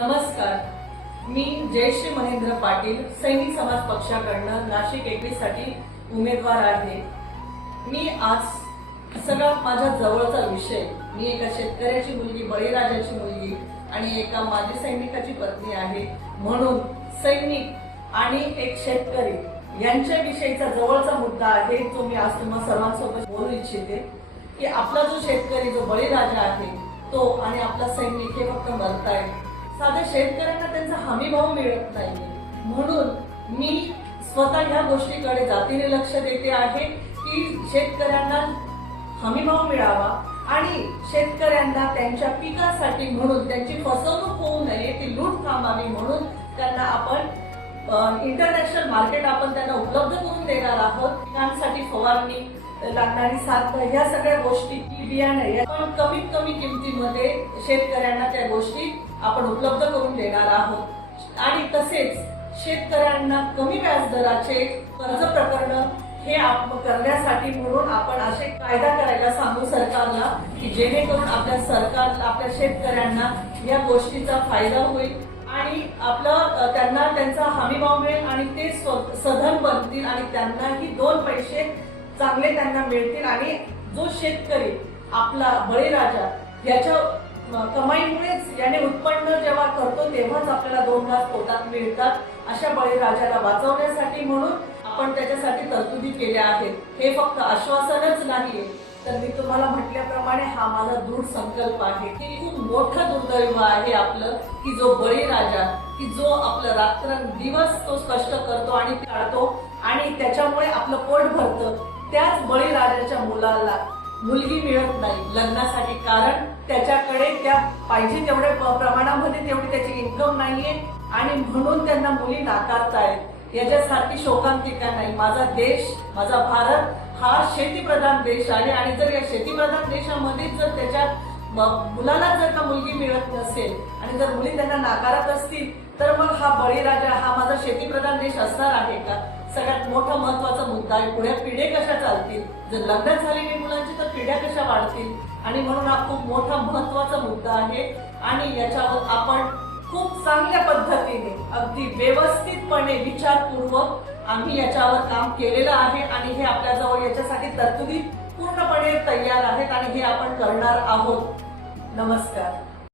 नमस्कार. मी जयश्री महेंद्र पाटील सैनिक समाज पक्षाकडनं नाशिक एकवीससाठी उमेदवार आहे. मी आज सगळा माझ्या जवळचा विषय मी एका शेतकऱ्याची मुलगी बळीराजाची मुलगी आणि एका माजी सैनिकाची पत्नी आहे. म्हणून सैनिक आणि एक शेतकरी यांच्याविषयीचा जवळचा मुद्दा आहे जो मी आज तुम्हा सर्वांसोबत बोलू इच्छिते की आपला जो शेतकरी जो बळीराजा आहे तो आणि आपला सैनिक हे फक्त मरतायत. साध्या शेतकऱ्यांना त्यांचा हमी भाव मिळत नाही. म्हणून मी स्वतः ह्या गोष्टीकडे जातीने लक्ष देते आहे की शेतकऱ्यांना हमी भाव मिळावा आणि शेतकऱ्यांना त्यांच्या पिकासाठी म्हणून त्यांची फसवणूक होऊ नये ती लूट थांबावी म्हणून त्यांना आपण इंटरनॅशनल मार्केट आपण त्यांना उपलब्ध करून देणार आहोत. पिकांसाठी फवारणी लागणारी साथ ह्या सगळ्या गोष्टी की या पण कमीत कमी किमतीमध्ये शेतकऱ्यांना त्या गोष्टी आपण उपलब्ध करून देणार आहोत. आणि तसेच शेतकऱ्यांना कमी व्याजदराचे कर्ज प्रकरण हे आप करण्यासाठी म्हणून आपण असे कायदा करायला सांगू सरकारला की जेणेकरून आपल्या सरकार आपल्या शेतकऱ्यांना या गोष्टीचा फायदा होईल आणि आपलं त्यांना त्यांचा हमीभाव मिळेल आणि ते स्व- सधन बनतील आणि त्यांनाही दोन पैसे चांगले त्यांना मिळतील. आणि जो शेतकरी आपला बळीराजा याच्या कमाईमुळेच याने उत्पन्न जेव्हा करतो तेव्हाच आपल्याला दोन घास पोटात मिळतात. अशा बळीराजाला वाचवण्यासाठी म्हणून आपण त्याच्यासाठी तरतुदी केल्या आहेत. हे फक्त आश्वासनच नाहीये. तर मी तुम्हाला म्हटल्याप्रमाणे हा माझा दृढ संकल्प आहे की खूप मोठं दुर्दैव आहे आपलं की जो बळीराजा की जो आपलं रात्र दिवस तो कष्ट करतो आणि काढतो आणि त्याच्यामुळे आपलं पोट भरतं. त्याच बळीराजाच्या मुलाला मुलगी मिळत नाही लग्नासाठी. कारण त्याच्याकडे त्या पाहिजे तेवढ्या प्रमाणामध्ये तेवढी त्याची इन्कम नाहीये आणि म्हणून त्यांना मुली नाकारतायत. याच्यासारखी शोकांतिका नाही. माझा देश माझा भारत हा शेतीप्रधान देश आहे. आणि जर या शेतीप्रधान देशामध्ये जर त्याच्या मुलाला जर का मुलगी मिळत नसेल आणि जर मुली त्यांना नाकारत असतील तर मग हा बळीराजा हा माझा शेतीप्रधान देश असणार आहे का? सगळ्यात मोठा महत्त्वाचा मुद्दा आहे पुढे पिढे कशा चालतील? जर लग्न झालेली मुलांची तर पिढ्या कशा वाढतील? आणि म्हणून हा खूप मोठा महत्त्वाचा मुद्दा आहे. आणि याच्यावर आपण खूप चांगल्या पद्धतीने अगदी व्यवस्थितपणे विचारपूर्वक आम्ही याच्यावर काम केलेलं आहे. आणि हे आपल्याजवळ याच्यासाठी तरतुदी पूर्णपणे तयार आहेत आणि हे आपण करणार आहोत. नमस्कार.